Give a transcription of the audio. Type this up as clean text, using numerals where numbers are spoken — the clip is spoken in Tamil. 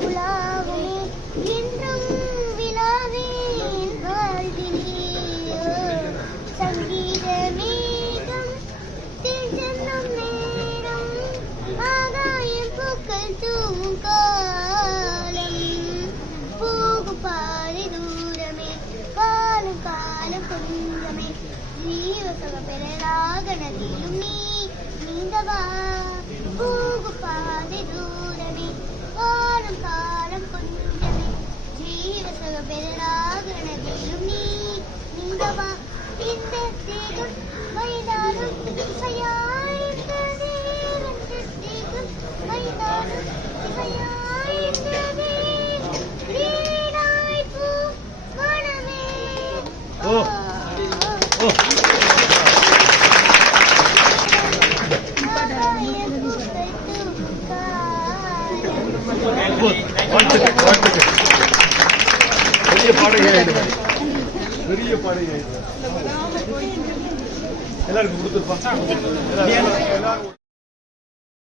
உலாவுமே என்றும் விழாவே வாழ்விலே சங்கீத மேகம் திசென்னும் நேரம் ஆகாயம் பூக்கள் தூவும் காலம் போகும் பாதை தூரமே காலம் காலம் கொஞ்சமே ஜீவசக பெறலாக நதியும் நீந்தவா போகும் பாதை தூரமே காலம் காலம் கொஞ்சமே ஜீவசக பெறலாக நதியும் நீந்தவா இந்த தேகம் வைதாலும் இசையாய்ந்ததே தேகம் வைதாலும் இசையாய்ந்ததே வீணாய் பூ மனமே பெரிய பாடகை எல்லாருக்கும் கொடுத்துருப்பான்.